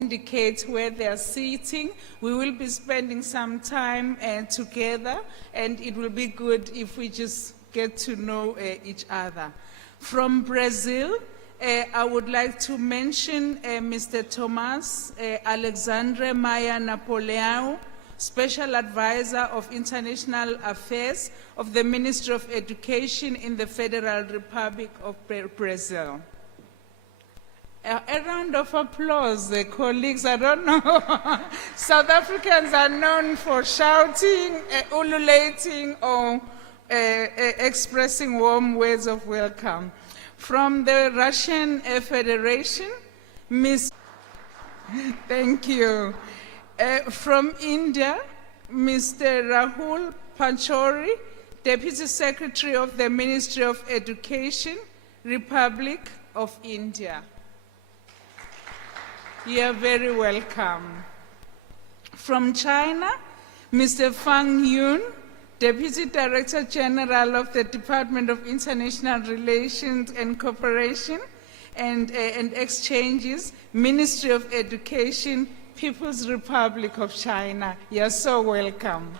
indicate where they are sitting. We will be spending some time together, and it will be good if we just get to know each other. From Brazil, I would like to mention Mr. Tomás Alexandre Maia Napoleão, Special Advisor of International Affairs of the Ministry of Education in the Federal Republic of Brazil. A round of applause, colleagues. I don't know. South Africans are known for shouting, ululating, or expressing warm words of welcome. From the Russian Federation, Thank you. From India, Mr. Rahul Panchori, Deputy Secretary of the Ministry of Education, Republic of India. You are very welcome. From China, Mr. Fang Yun, Deputy Director General of the Department of International Relations and Cooperation and Exchanges, Ministry of Education, People's Republic of China. You are so welcome.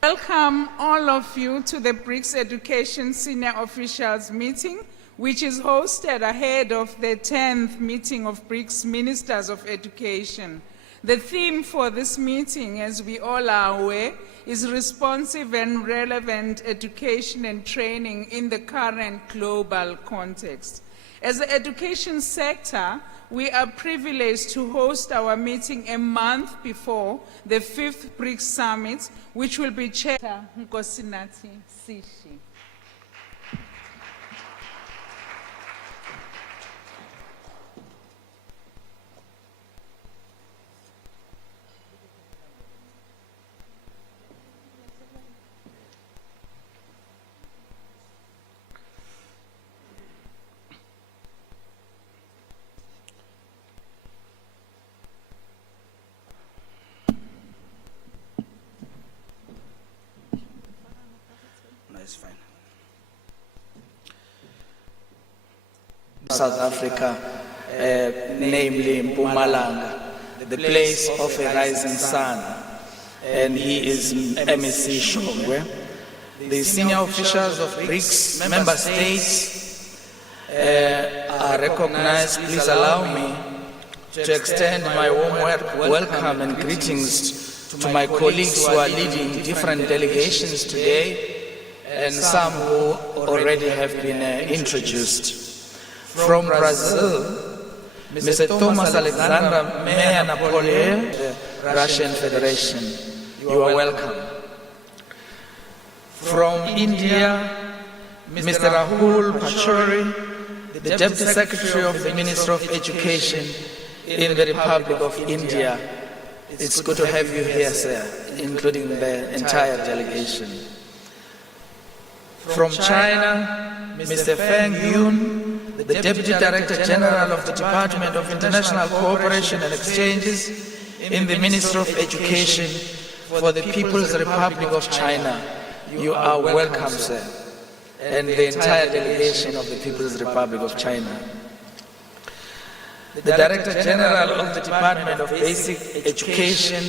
Welcome all of you to the Brics Education Senior Officials Meeting, which is hosted ahead of the 10th meeting of Brics Ministers of Education. The theme for this meeting, as we all are aware, is responsive and relevant education and training in the current global context. As the education sector, we are privileged to host our meeting a month before the 5th Brics Summit, which will be chaired by Nkosinathi Sishi. Fine. South Africa, namely Mpumalanga, the place of a rising sun, and he is MEC Shongwe. The senior officials of Brics member states are recognized. Please allow me to extend my warm welcome and greetings to my colleagues who are leading different delegations today, and some who already have been introduced. From Brazil, Mr. Tomás Alexandre Maia Napoleão, the Russian Federation. You are welcome. From India, Mr. Rahul Panchori, the Deputy Secretary of the Ministry of Education in the Republic of India. It's good to have you here, sir, including the entire delegation. From China, Mr. Fang Yun, the Deputy Director General of the Department of International Cooperation and Exchanges in the Ministry of Education for the People's Republic of China. You are welcome, sir, and the entire delegation of the People's Republic of China. The Director General of the Department of Basic Education,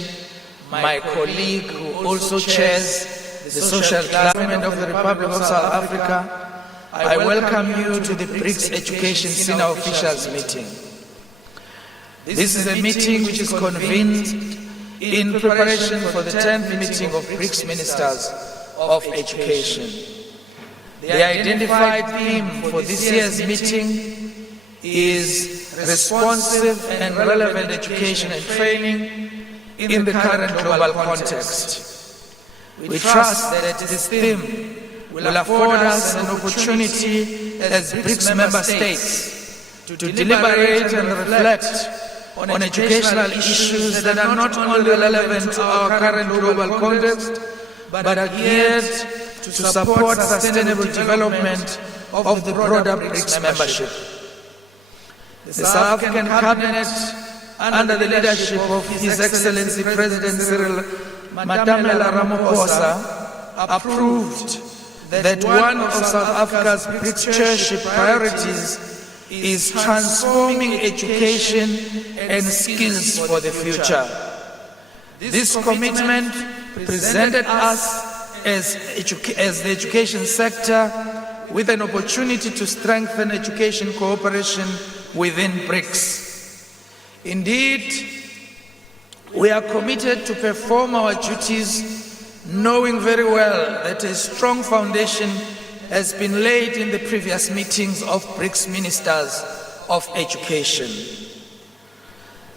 my colleague who also chairs the Social Government of the Republic of South Africa, I welcome you to the Brics Education Senior Officials Meeting. This is a meeting which is convened in preparation for the 10th meeting of Brics Ministers of Education. The identified theme for this year's meeting is responsive and relevant education and training in the current global context. We trust that this theme will afford us an opportunity as Brics member states to deliberate and reflect on educational issues that are not only relevant to our current global context, but are geared to support sustainable development of the broader Brics membership. The South African Cabinet, under the leadership of His Excellency President Cyril Matamela Ramaphosa, approved that one of South Africa's Brics chairship priorities is transforming education and skills for the future. This commitment presented us as the education sector with an opportunity to strengthen education cooperation within Brics. Indeed, we are committed to perform our duties, knowing very well that a strong foundation has been laid in the previous meetings of Brics Ministers of Education.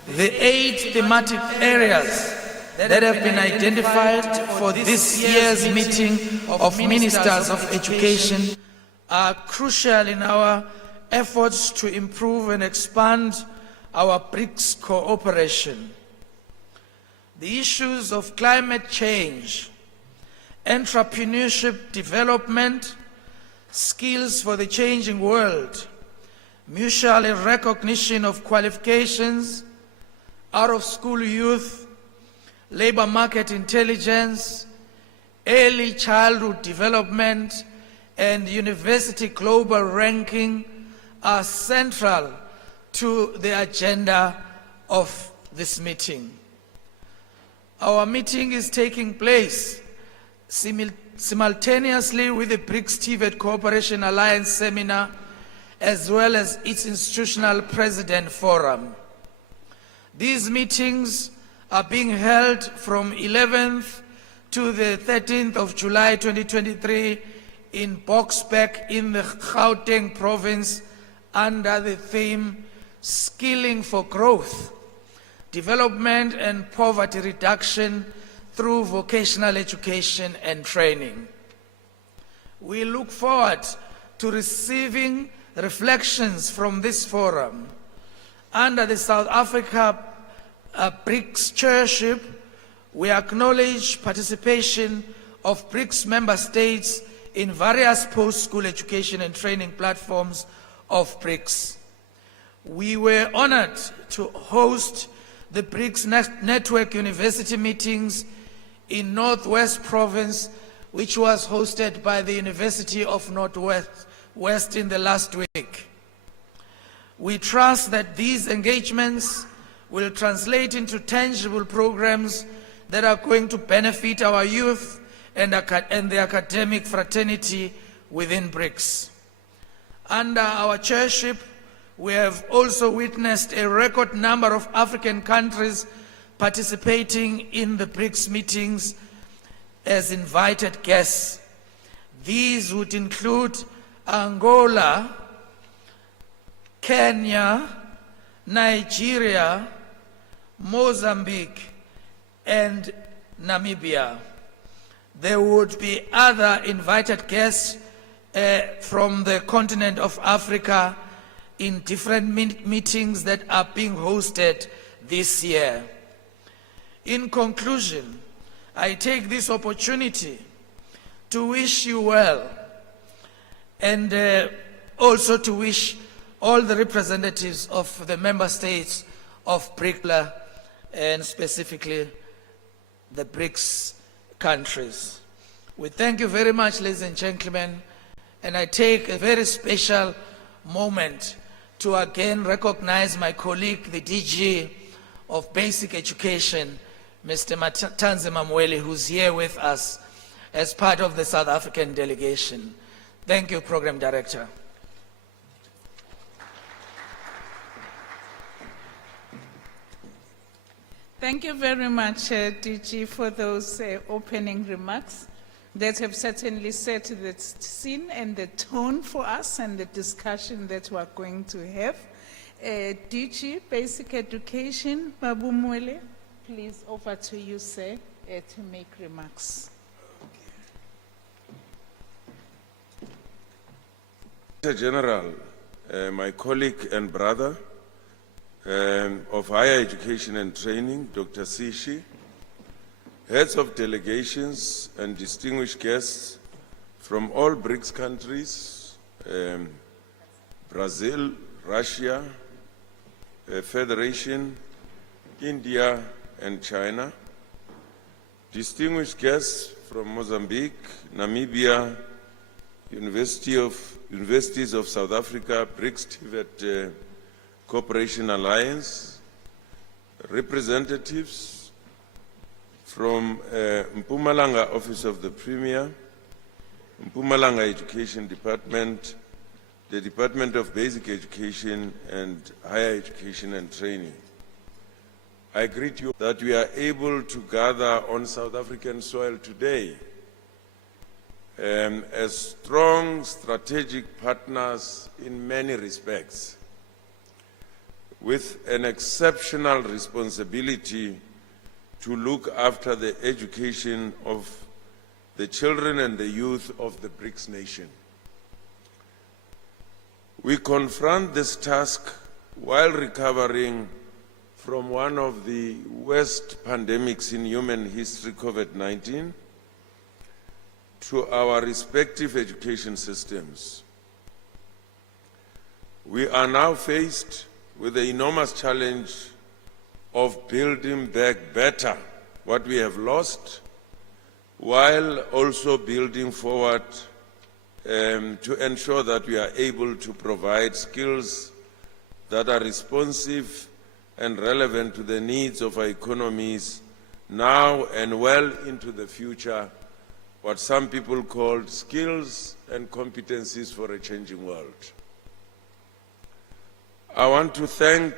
The 8 thematic areas that have been identified for this year's meeting of Ministers of Education are crucial in our efforts to improve and expand our Brics cooperation. The issues of climate change, entrepreneurship development, skills for the changing world, mutual recognition of qualifications, out-of-school youth, labor market intelligence, early childhood development, and university global ranking are central to the agenda of this meeting. Our meeting is taking place simultaneously with the Brics TVET Cooperation Alliance Seminar, as well as its Institutional President Forum. These meetings are being held from 11th to the 13th of July 2023 in Boksburg in the Gauteng province under the theme Skilling for Growth, Development and Poverty Reduction through Vocational Education and Training. We look forward to receiving reflections from this forum. Under the South Africa Brics Chairship, we acknowledge participation of Brics member states in various post-school education and training platforms of Brics. We were honored to host the Brics Network University meetings in Northwest Province, which was hosted by the University of Northwest in the last week. We trust that these engagements will translate into tangible programs that are going to benefit our youth and the academic fraternity within Brics. Under our chairship, we have also witnessed a record number of African countries participating in the Brics meetings as invited guests. These would include Angola, Kenya, Nigeria, Mozambique, and Namibia. There would be other invited guests from the continent of Africa in different meetings that are being hosted this year. In conclusion, I take this opportunity to wish you well and also to wish all the representatives of the member states of BRICS and specifically the Brics countries. We thank you very much, ladies and gentlemen, and I take a very special moment to again recognize my colleague, the DG of Basic Education, Mr. Tanzima Mweli, who's here with us as part of the South African delegation. Thank you, Program Director. Thank you very much, DG, for those opening remarks that have certainly set the scene and the tone for us and the discussion that we're going to have. DG, Basic Education, Babu Mwele, please over to you, sir, to make remarks. Mr. General, my colleague and brother of Higher Education and Training, Dr. Sishi, heads of delegations and distinguished guests from all BRICS countries, Brazil, Russia, Federation, India, and China, distinguished guests from Mozambique, Namibia, University of Universities of South Africa, Brics TVET Cooperation Alliance, representatives from Mpumalanga Office of the Premier, Mpumalanga Education Department, the Department of Basic Education and Higher Education and Training. I greet you that we are able to gather on South African soil today as strong strategic partners in many respects, with an exceptional responsibility to look after the education of the children and the youth of the Brics nation. We confront this task while recovering from one of the worst pandemics in human history, COVID-19, to our respective education systems. We are now faced with the enormous challenge of building back better what we have lost, while also building forward to ensure that we are able to provide skills that are responsive and relevant to the needs of our economies now and well into the future, what some people call skills and competencies for a changing world. I want to thank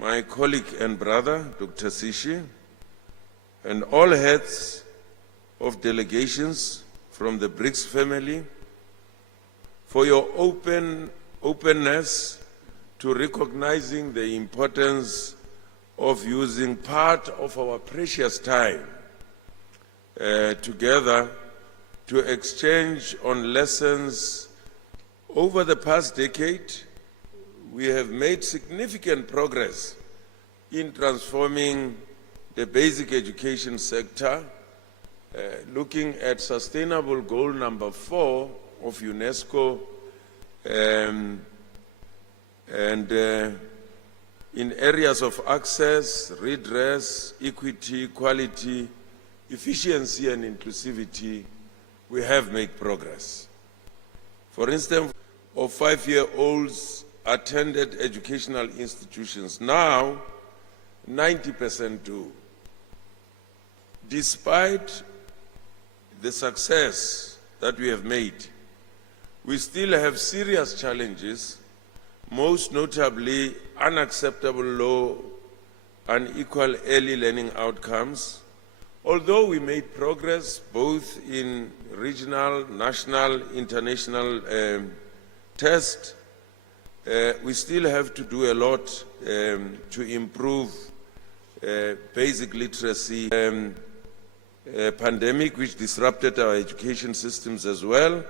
my colleague and brother, Dr. Sishi, and all heads of delegations from the Brics family for your openness to recognizing the importance of using part of our precious time together to exchange on lessons. Over the past decade, we have made significant progress in transforming the basic education sector, looking at sustainable goal number 4 of UNESCO, and in areas of access, redress, equity, quality, efficiency and inclusivity, we have made progress. For instance, of 5-year-olds attended educational institutions. Now, 90% do. Despite the success that we have made, we still have serious challenges, most notably unacceptable low, unequal early learning outcomes. Although we made progress both in regional, national, international tests, we still have to do a lot to improve basic literacy. Pandemic which disrupted our education systems as well.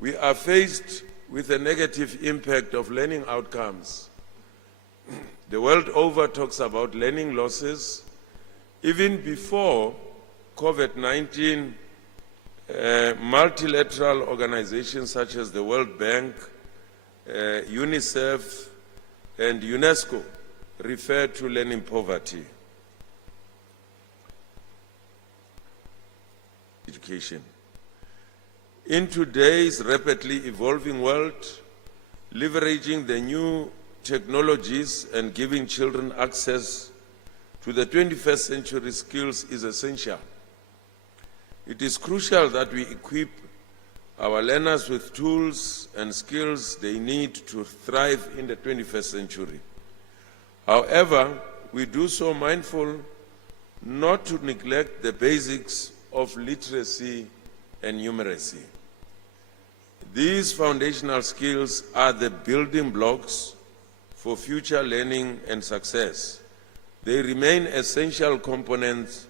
We are faced with a negative impact of learning outcomes. The world over talks about learning losses. Even before COVID-19, multilateral organizations such as the World Bank, UNICEF, and UNESCO refer to learning poverty. Education. In today's rapidly evolving world, leveraging the new technologies and giving children access to the 21st century skills is essential. It is crucial that we equip our learners with tools and skills they need to thrive in the 21st century. However, we do so mindful not to neglect the basics of literacy and numeracy. These foundational skills are the building blocks for future learning and success. They remain essential components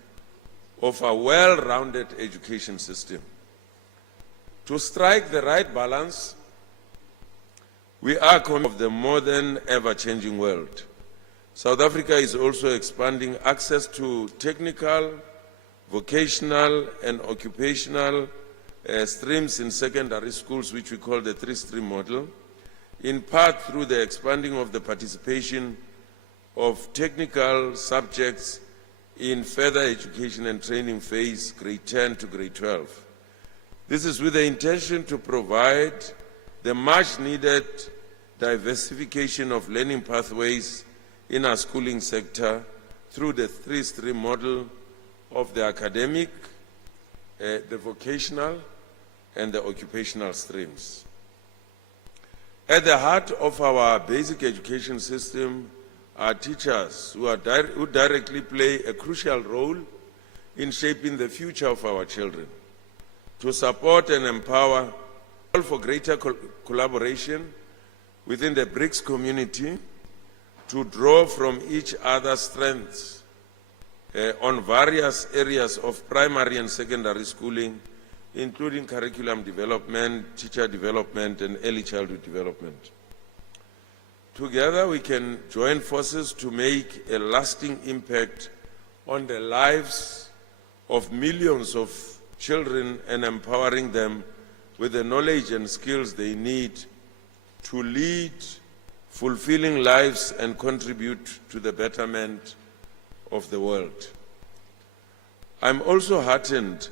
of a well-rounded education system. To strike the right balance, we are conscious of the more than ever-changing world. South Africa is also expanding access to technical, vocational and occupational streams in secondary schools, which we call the 3-stream model, in part through the expanding of the participation of technical subjects in further education and training phase, grade 10 to grade 12. This is with the intention to provide the much needed diversification of learning pathways in our schooling sector through the three-stream model of the academic, the vocational, and the occupational streams. At the heart of our basic education system are teachers who directly play a crucial role in shaping the future of our children. To support and empower, call for greater collaboration within the Brics community to draw from each other's strengths on various areas of primary and secondary schooling, including curriculum development, teacher development, and early childhood development. Together, we can join forces to make a lasting impact on the lives of millions of children and empowering them with the knowledge and skills they need to lead fulfilling lives and contribute to the betterment of the world. I'm also heartened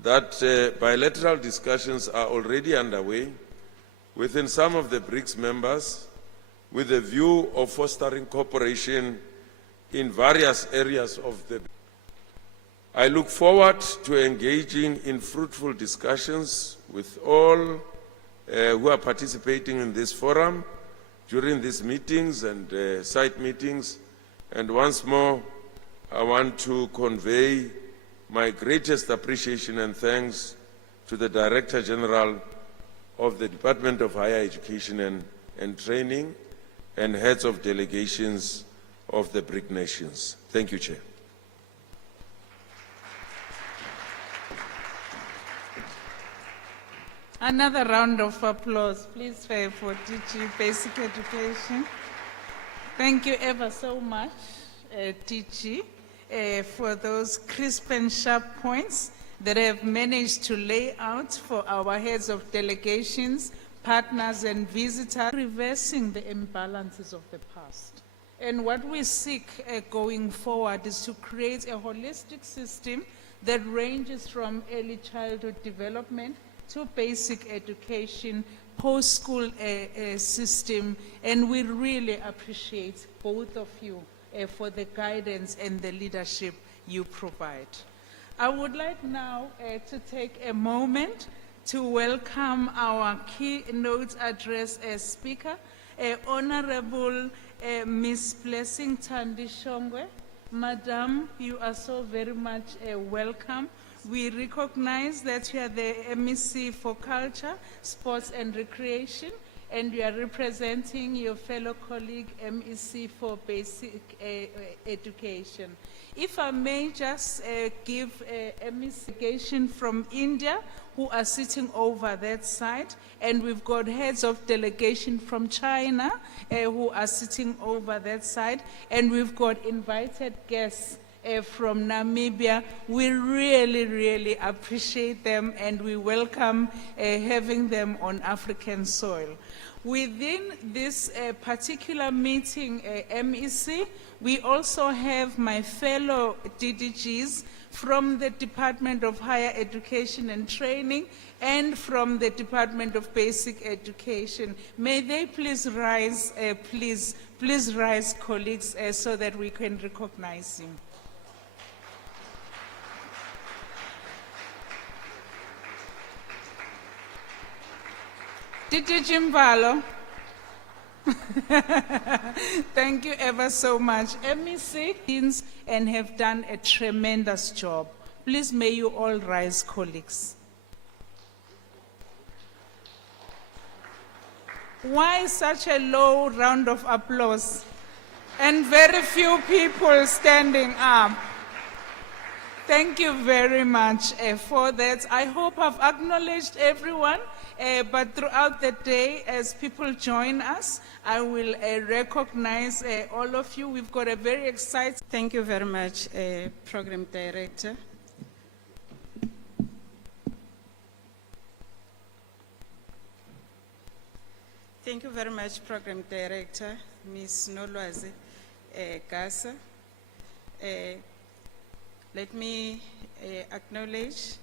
that bilateral discussions are already underway within some of the Brics members with a view of fostering cooperation in various areas of the. I look forward to engaging in fruitful discussions with all who are participating in this forum during these meetings and site meetings. And once more, I want to convey my greatest appreciation and thanks to the Director General of the Department of Higher Education and Training and heads of delegations of the BRIC nations. Thank you, Chair. Another round of applause, please, for teaching basic education. Thank you ever so much, Tichi, for those crisp and sharp points that I have managed to lay out for our heads of delegations, partners, and visitors, reversing the imbalances of the past. And what we seek going forward is to create a holistic system that ranges from early childhood development to basic education, post-school system, and we really appreciate both of you for the guidance and the leadership you provide. I would like now to take a moment to welcome our keynote address speaker, Honorable Ms. Blessing Thandi Shongwe. Madam, you are so very much welcome. We recognize that you are the MEC for Culture, Sports and Recreation, and you are representing your fellow colleague, MEC for Basic Education. If I may just give MEC delegation from India, who are sitting over that side, and we've got heads of delegation from China, who are sitting over that side, and we've got invited guests from Namibia. We really, really appreciate them, and we welcome having them on African soil. Within this particular meeting, MEC, we also have my fellow DDGs from the Department of Higher Education and Training and from the Department of Basic Education. May they please rise, please rise, colleagues, so that we can recognize you. DDG Mbalo. Thank you ever so much. MEC and have done a tremendous job. Please may you all rise, colleagues. Why such a low round of applause and very few people standing up? Thank you very much for that. I hope I've acknowledged everyone, but throughout the day, as people join us, I will recognize all of you. We've got a very exciting... Thank you very much, Program Director. Thank you very much, Program Director, Ms. Nolwazi Gasa. Let me acknowledge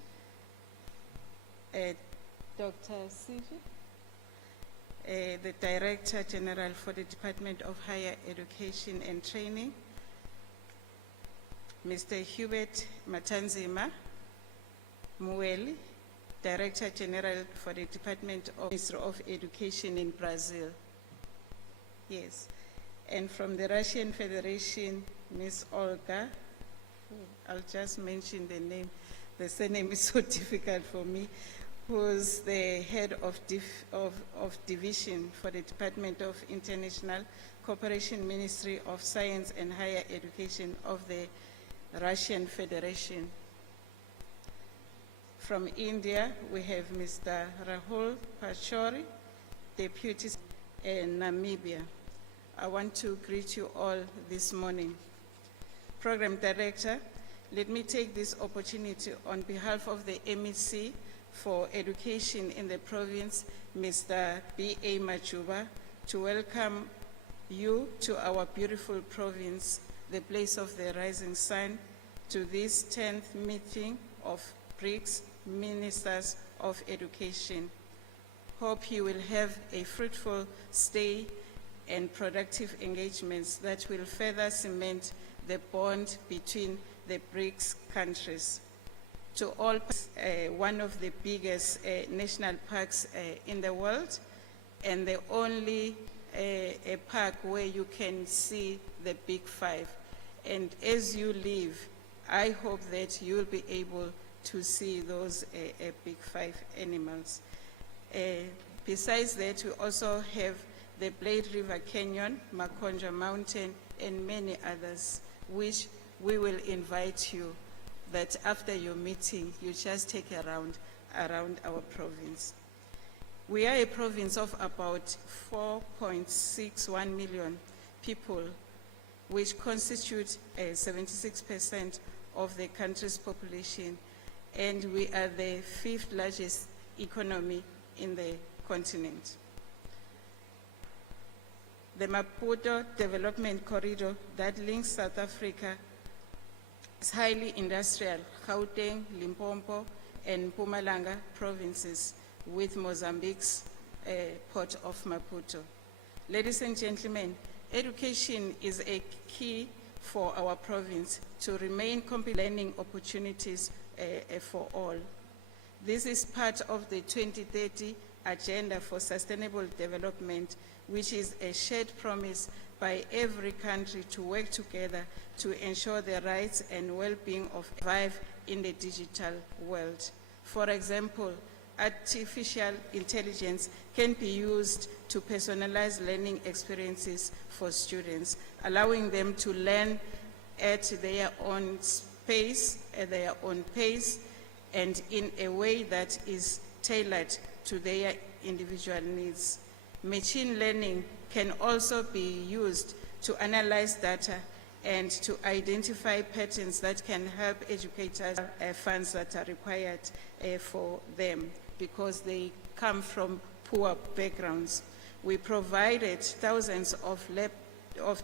Dr. Siji the Director General for the Department of Higher Education and Training, Mr. Hubert Matanzima Mueli, Director General for the Department of Ministry of Education in Brazil. Yes. And from the Russian Federation, Ms. Olga, I'll just mention the name, the surname is so difficult for me, who's the head of division for the Department of International Cooperation, Ministry of Science and Higher Education of the Russian Federation. From India, we have Mr. Rahul Pachori, Deputy in Namibia. I want to greet you all this morning. Program Director, let me take this opportunity on behalf of the MEC for Education in the province, Mr. B.A. Majuba, to welcome you to our beautiful province, the place of the rising sun, to this 10th meeting of Brics Ministers of Education. Hope you will have a fruitful stay and productive engagements that will further cement the bond between the Brics countries. To all, one of the biggest national parks in the world, and the only a park where you can see the Big Five. And as you leave, I hope that you'll be able to see those Big Five animals. Besides that, we also have the Blade River Canyon, Makonja Mountain, and many others, which we will invite you that after your meeting, you just take a round around our province. We are a province of about 4.61 million people, which constitute 76% of the country's population, and we are the 5th largest economy in the continent. The Maputo Development Corridor that links South Africa is highly industrial, Gauteng, Limpopo, and Mpumalanga provinces with Mozambique's port of Maputo. Ladies and gentlemen, education is a key for our province to remain learning opportunities for all. This is part of the 2030 Agenda for Sustainable Development, which is a shared promise by every country to work together to ensure the rights and well-being of survive in the digital world. For example, artificial intelligence can be used to personalize learning experiences for students, allowing them to learn at their own pace, and in a way that is tailored to their individual needs. Machine learning can also be used to analyze data and to identify patterns that can help educators funds that are required for them because they come from poor backgrounds. We provided thousands of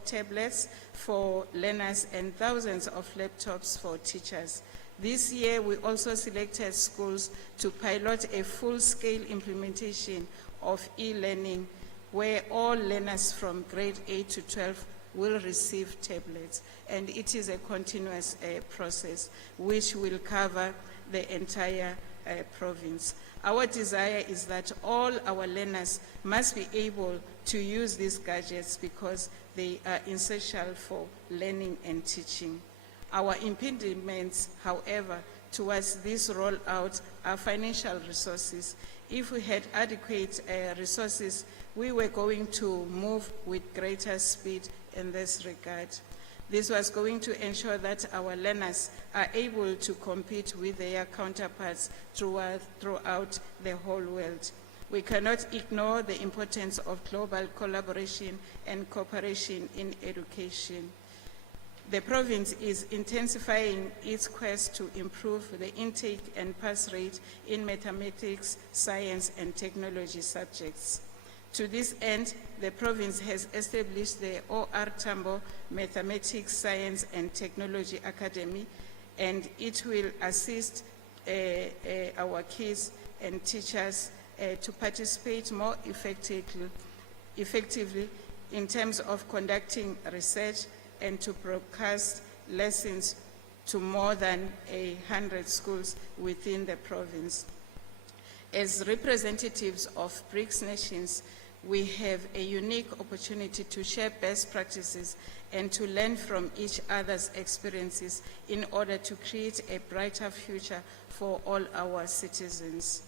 tablets for learners and thousands of laptops for teachers. This year, we also selected schools to pilot a full-scale implementation of e-learning where all learners from grade 8 to 12 will receive tablets. And it is a continuous process which will cover the entire province. Our desire is that all our learners must be able to use these gadgets because they are essential for learning and teaching. Our impediments, however, towards this rollout are financial resources. If we had adequate resources, we were going to move with greater speed in this regard. This was going to ensure that our learners are able to compete with their counterparts throughout the whole world. We cannot ignore the importance of global collaboration and cooperation in education. The province is intensifying its quest to improve the intake and pass rate in mathematics, science, and technology subjects. To this end, the province has established the O.R. Tambo Mathematics, Science, and Technology Academy, and it will assist our kids and teachers to participate more effectively in terms of conducting research and to broadcast lessons to more than 100 schools within the province. As representatives of Brics nations, we have a unique opportunity to share best practices and to learn from each other's experiences in order to create a brighter future for all our citizens.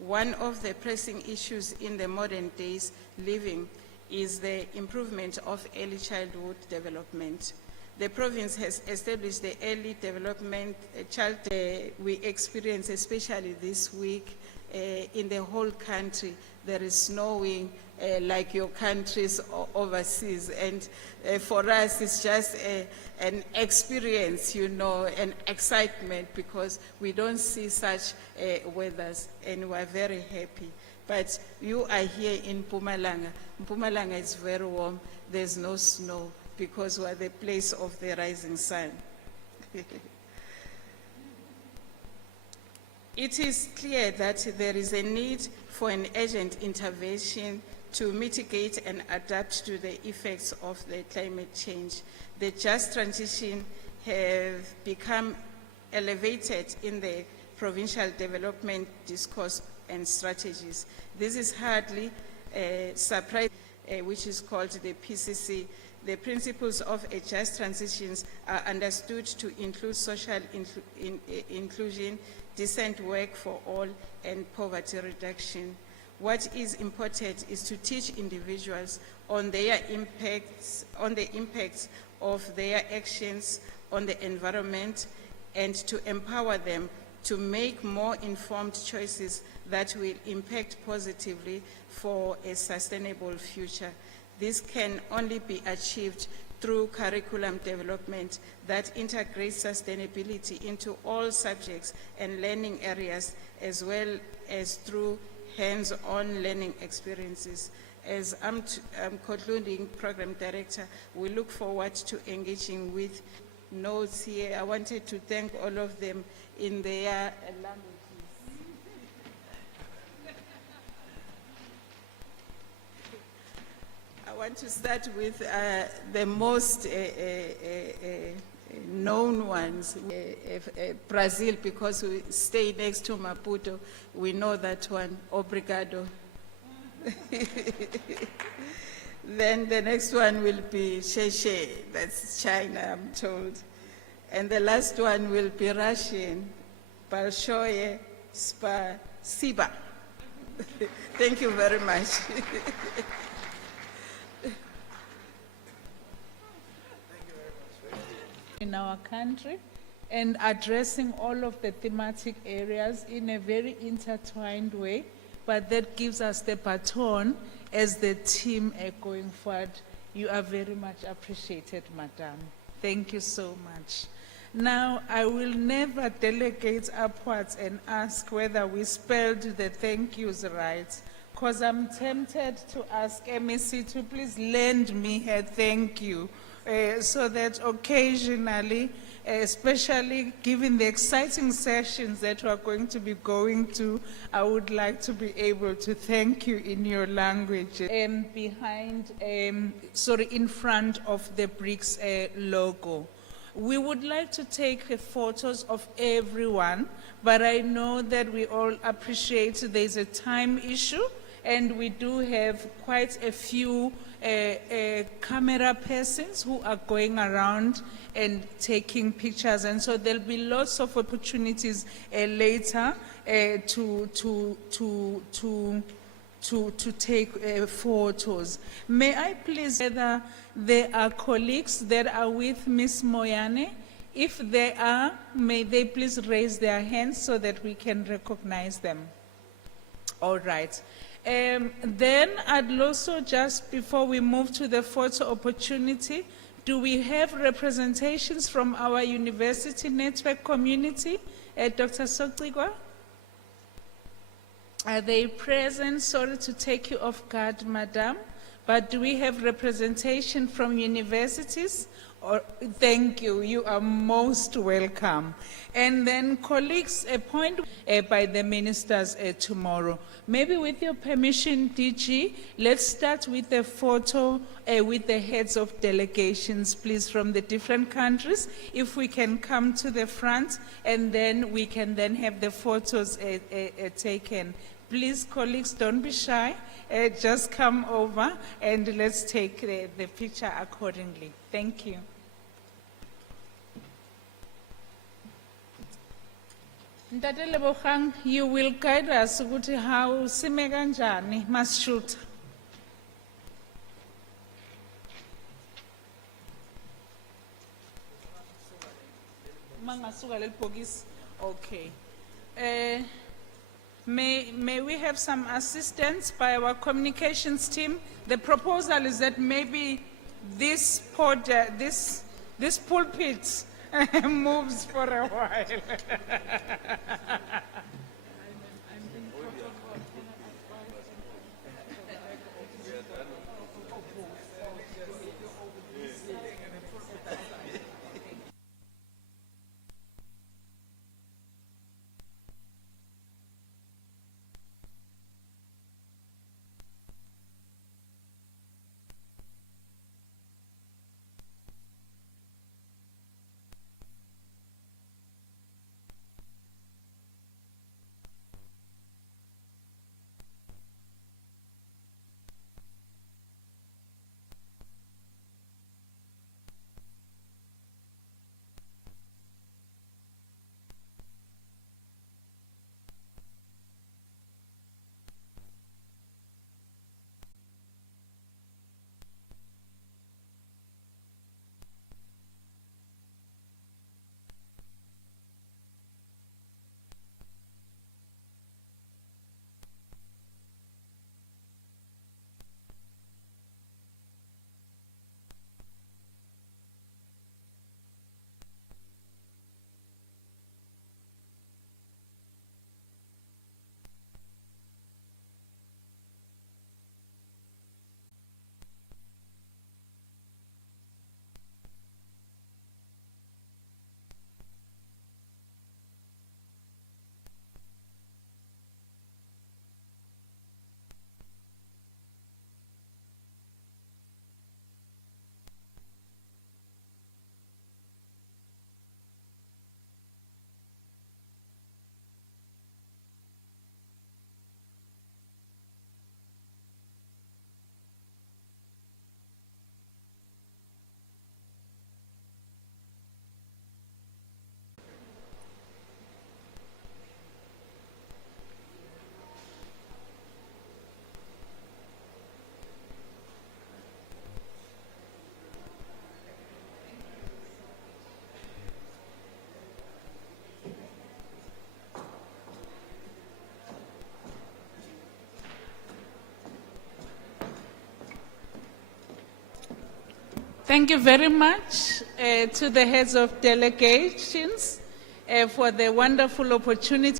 One of the pressing issues in the modern days living is the improvement of early childhood development. The province has established the early development child we experience, especially this week, in the whole country. There is snowing like your countries overseas, and for us it's just an experience, you know, an excitement, because we don't see such weathers, and we are very happy. But you are here in Mpumalanga. Mpumalanga is very warm. There's no snow because we are the place of the rising sun. It is clear that there is a need for an urgent intervention to mitigate and adapt to the effects of the climate change. The just transition have become elevated in the provincial development discourse and strategies. This is hardly surprising, which is called the PCC. The principles of a just transitions are understood to include social inclusion, decent work for all, and poverty reduction. What is important is to teach individuals on their impacts, on the impacts of their actions on the environment, and to empower them to make more informed choices that will impact positively for a sustainable future. This can only be achieved through curriculum development that integrates sustainability into all subjects and learning areas, as well as through hands-on learning experiences. As I'm concluding Program Director, we look forward to engaging with notes here. I wanted to thank all of them in their languages. I want to start with the most known ones, Brazil, because we stay next to Maputo. We know that one, obrigado. Then the next one will be Sheshe, that's China, I'm told. And the last one will be Russian, Balshoye Spasiba. Thank you very much. In our country, and addressing all of the thematic areas in a very intertwined way, but that gives us the baton as the team going forward. You are very much appreciated, Madam. Thank you so much. Now, I will never delegate upwards and ask whether we spelled the thank yous right, because I'm tempted to ask MEC to please lend me her thank you, so that occasionally, especially given the exciting sessions that we are going to be going to, I would like to be able to thank you in your language. In front of the Brics logo. We would like to take photos of everyone, but I know that we all appreciate there's a time issue, and we do have quite a few camera persons who are going around and taking pictures, and so there'll be lots of opportunities later to take photos. May I please, whether there are colleagues that are with Ms. Moyane? If they are, may they please raise their hands so that we can recognize them. All right. Then I'd also, just before we move to the photo opportunity, do we have representations from our university network community? Dr. Sokigwa? Are they present? Sorry to take you off guard, Madam, But do we have representation from universities? Thank you. You are most welcome. And then colleagues, a point by the ministers tomorrow. Maybe with your permission, DG, let's start with a photo with the heads of delegations, please, from the different countries. If we can come to the front, and then we can then have the photos taken. Please, colleagues, don't be shy. Just come over and let's take the picture accordingly. Thank you. Ntate Lebogang, you will guide us ukuthi how sime kanjani masishoot. Mangasuka leli bhokisi. Okay. May we have some assistance by our communications team? The proposal is that maybe this pulpit moves for a while. Thank you very much to the heads of delegations for the wonderful opportunity.